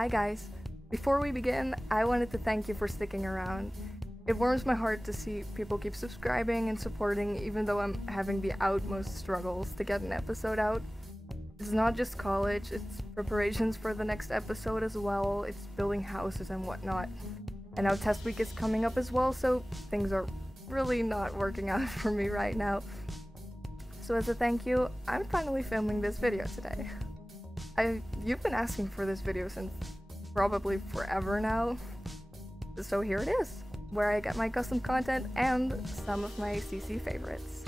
Hi guys! Before we begin, I wanted to thank you for sticking around. It warms my heart to see people keep subscribing and supporting even though I'm having the utmost struggles to get an episode out. It's not just college, it's preparations for the next episode as well, it's building houses and whatnot. And now test week is coming up as well, so things are really not working out for me right now. So as a thank you, I'm finally filming this video today. You've been asking for this video since probably forever now, so here it is, where I get my custom content and some of my CC favorites.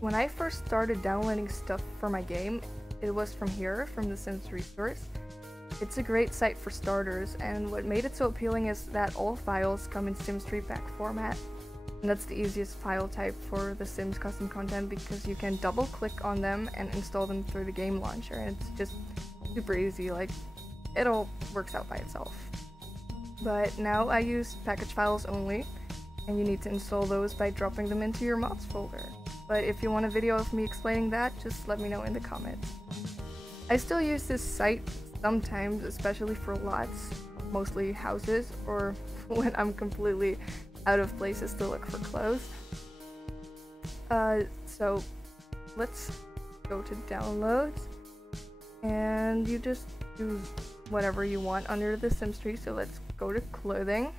When I first started downloading stuff for my game, it was from here, from the Sims resource. It's a great site for starters, and what made it so appealing is that all files come in Sims 3 pack format. And that's the easiest file type for the Sims custom content because you can double click on them and install them through the game launcher, and it's just super easy, like it all works out by itself. But now I use package files only, and you need to install those by dropping them into your mods folder. But if you want a video of me explaining that, just let me know in the comments. I still use this site sometimes, especially for lots, mostly houses, or when I'm completely out of places to look for clothes. So let's go to downloads, and you just choose whatever you want under the Sims tree. So let's go to clothing.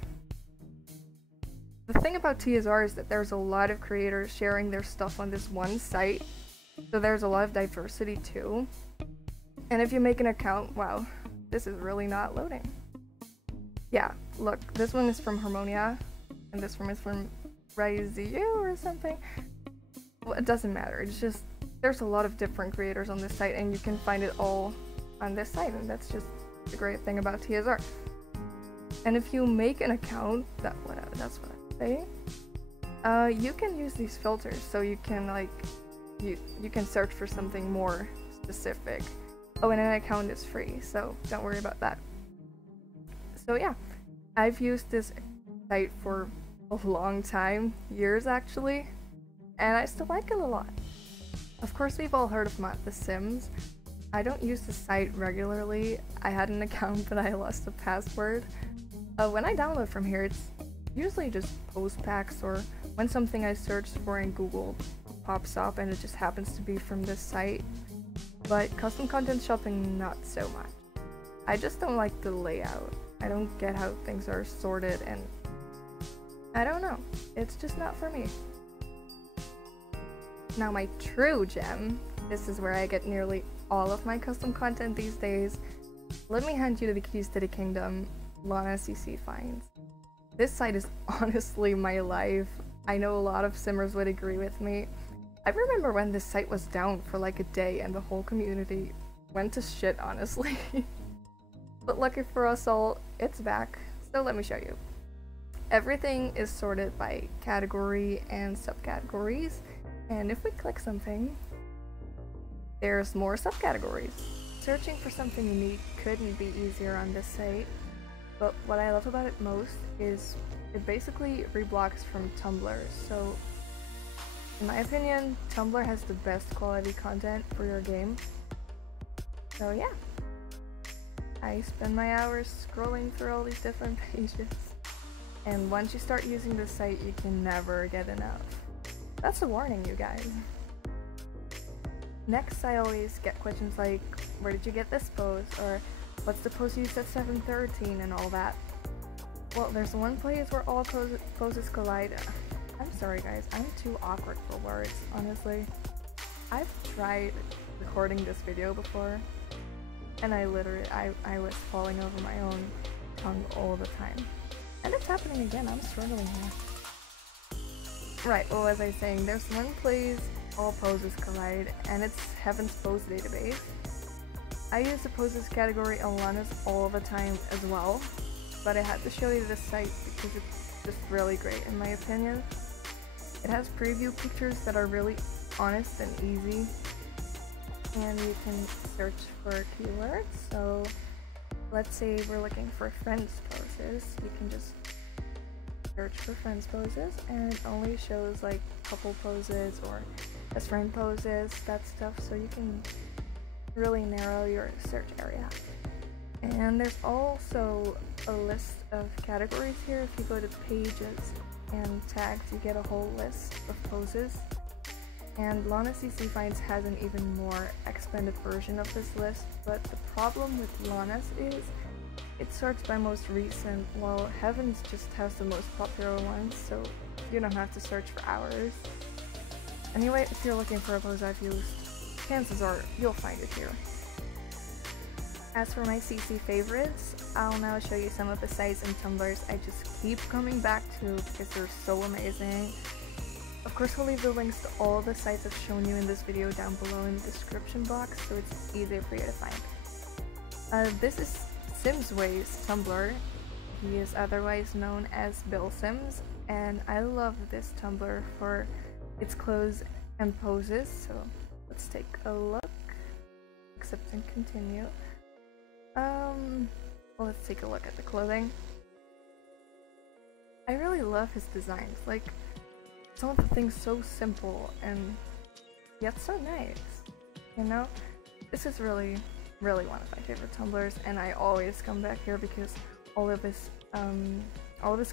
The thing about TSR is that there's a lot of creators sharing their stuff on this one site, so there's a lot of diversity too. And if you make an account, wow, this is really not loading. Yeah, look, this one is from Harmonia, and this one is from Raizu or something. Well, it doesn't matter, it's just there's a lot of different creators on this site, and you can find it all on this site, and that's just the great thing about TSR. And if you make an account, that's what I'm saying, you can use these filters, so you can like you can search for something more specific. Oh, and an account is free, so don't worry about that. So yeah, I've used this site for a long time, years actually, and I still like it a lot. Of course, we've all heard of The Sims. I don't use the site regularly. I had an account, but I lost the password. When I download from here, it's usually just post packs, or when something I searched for in Google pops up and it just happens to be from this site. But custom content shopping, not so much. I just don't like the layout. I don't get how things are sorted, and I don't know. It's just not for me. Now my true gem, this is where I get nearly all of my custom content these days. Let me hand you the keys to the kingdom, Lana CC finds. This site is honestly my life. I know a lot of Simmers would agree with me. I remember when this site was down for like a day and the whole community went to shit, honestly. But lucky for us all, it's back, so let me show you. Everything is sorted by category and subcategories, and if we click something, there's more subcategories. Searching for something unique couldn't be easier on this site, but what I love about it most is it basically reblocks from Tumblr, so in my opinion, Tumblr has the best quality content for your game. So yeah, I spend my hours scrolling through all these different pages, and once you start using this site, you can never get enough. That's a warning, you guys. Next, I always get questions like, where did you get this pose? Or what's the pose used at 713 and all that? Well, there's one place where all poses collide. I'm sorry guys, I'm too awkward for words, honestly. I've tried recording this video before, and I was falling over my own tongue all the time. And it's happening again, I'm struggling here. Right, what was I saying? There's one place all poses collide, and it's Heaven's Pose database. I use the poses category on Lana's all the time as well, but I had to show you this site because it's just really great in my opinion. It has preview pictures that are really honest and easy, and you can search for keywords. So let's say we're looking for friends poses, you can just search for friends poses, and it only shows like couple poses or best friend poses, that stuff, so you can really narrow your search area. And there's also a list of categories here. If you go to pages and tags, you get a whole list of poses. And Lana CC Finds has an even more expanded version of this list, but the problem with Lana's is it sorts by most recent, while Heaven's just has the most popular ones, so you don't have to search for hours. Anyway, if you're looking for a pose I've used, chances are you'll find it here. As for my CC favorites, I'll now show you some of the sites and Tumblrs I just keep coming back to because they're so amazing. Of course, I'll leave the links to all the sites I've shown you in this video down below in the description box so it's easier for you to find. This is Simsway's Tumblr. He is otherwise known as Bill Sims, and I love this Tumblr for its clothes and poses, so let's take a look. Accept and continue. Well, let's take a look at the clothing. I really love his designs, like some of the things so simple and yet so nice, you know? This is really one of my favorite Tumblrs, and I always come back here because all of his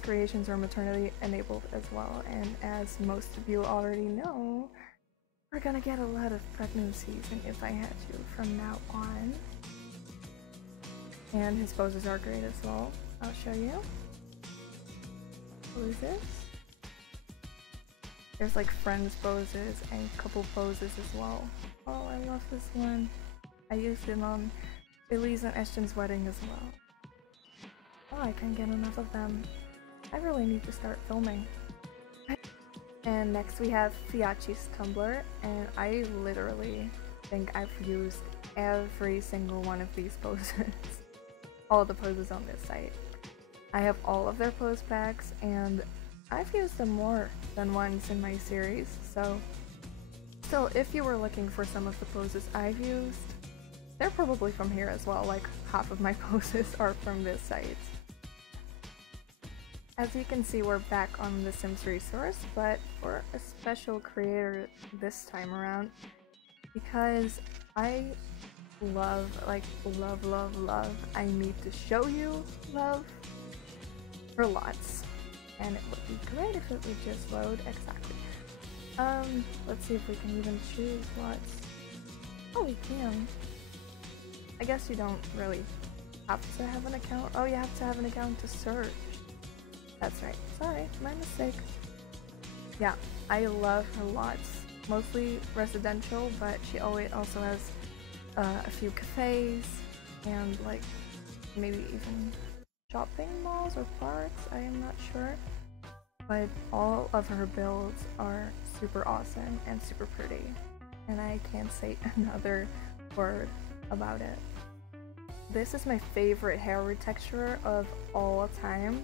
creations are maternity enabled as well, and as most of you already know, we're gonna get a lot of pregnancies and If I Had You from now on. And his poses are great as well. I'll show you. What is this? There's like friends poses and couple poses as well. Oh, I love this one. I used it on Elise and Ashton's wedding as well. Oh, I can't get enough of them. I really need to start filming. And next we have Fiachi's Tumblr, and I literally think I've used every single one of these poses. All the poses on this site. I have all of their pose packs, and I've used them more than once in my series, so still, if you were looking for some of the poses I've used, they're probably from here as well. Like half of my poses are from this site. As you can see, we're back on the Sims resource, but for a special creator this time around, because I love, I need to show you love for lots, and it would be great if it would just load. Exactly. Let's see if we can even choose lots. Oh, we can. I guess you don't really have to have an account. Oh, you have to have an account to search. That's right. Sorry, my mistake. Yeah, I love her lots. Mostly residential, but she always also has a few cafes and like maybe even shopping malls or parks. I am not sure. But all of her builds are super awesome and super pretty. And I can't say another word about it. This is my favorite hair retexturer of all time.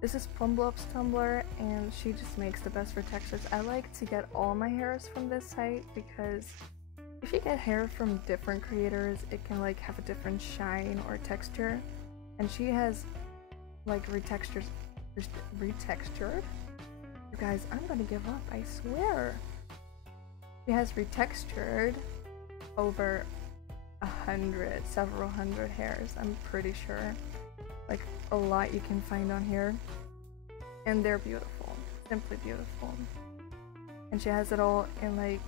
This is Plumblop's Tumblr, and she just makes the best retextures. I like to get all my hairs from this site because if you get hair from different creators, it can like have a different shine or texture. And she has like retextured. You guys, I'm gonna give up, I swear. She has retextured over several hundred hairs, I'm pretty sure. Like a lot you can find on here, and they're beautiful, simply beautiful. And she has it all in like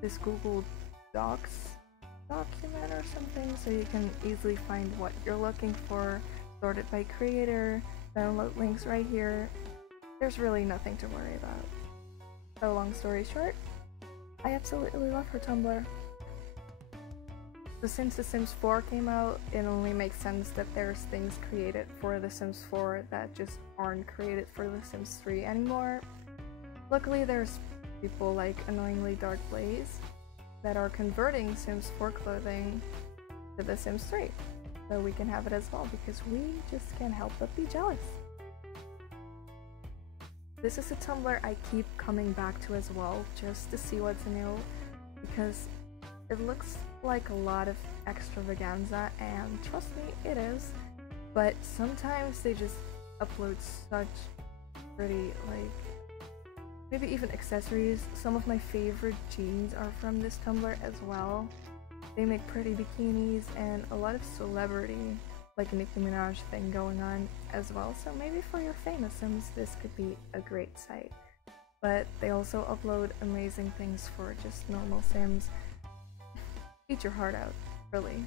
this Google Docs document or something, so you can easily find what you're looking for, sorted by creator, download links right here. There's really nothing to worry about. So long story short, I absolutely love her Tumblr. So since The Sims 4 came out, it only makes sense that there's things created for The Sims 4 that just aren't created for The Sims 3 anymore. Luckily, there's people like Annoyingly Dark Blaze that are converting Sims 4 clothing to The Sims 3, so we can have it as well because we just can't help but be jealous. This is a Tumblr I keep coming back to as well, just to see what's new, because it looks like a lot of extravaganza, and trust me, it is, but sometimes they just upload such pretty, like, maybe even accessories. Some of my favorite jeans are from this Tumblr as well. They make pretty bikinis and a lot of celebrity like a Nicki Minaj thing going on as well, so maybe for your famous Sims this could be a great site. But they also upload amazing things for just normal Sims. Eat your heart out, really.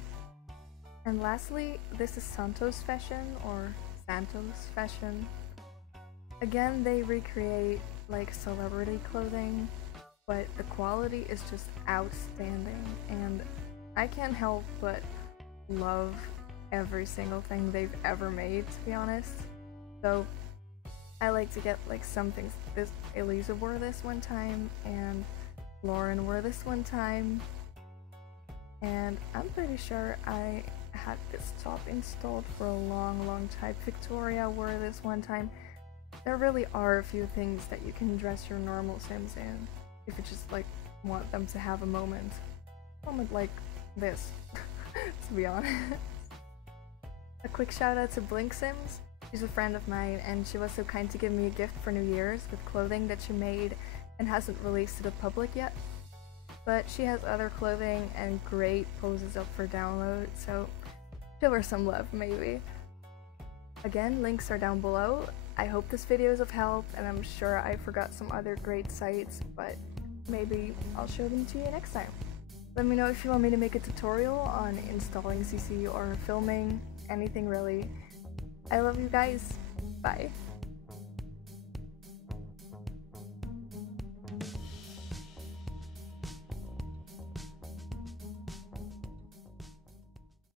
And lastly, this is Santos Fashion, or Santos Fashion. Again, they recreate like celebrity clothing, but the quality is just outstanding, and I can't help but love every single thing they've ever made, to be honest. So I like to get like some things. This Elisa wore this one time, and Lauren wore this one time, and I'm pretty sure I had this top installed for a long time. Victoria wore this one time. There really are a few things that you can dress your normal Sims in if you just like want them to have a moment like this, to be honest. A quick shout out to Blink Sims. She's a friend of mine, and she was so kind to give me a gift for New Year's with clothing that she made and hasn't released to the public yet. But she has other clothing and great poses up for download, so show her some love, maybe. Again, links are down below. I hope this video is of help, and I'm sure I forgot some other great sites, but maybe I'll show them to you next time. Let me know if you want me to make a tutorial on installing CC or filming, anything really. I love you guys. Bye.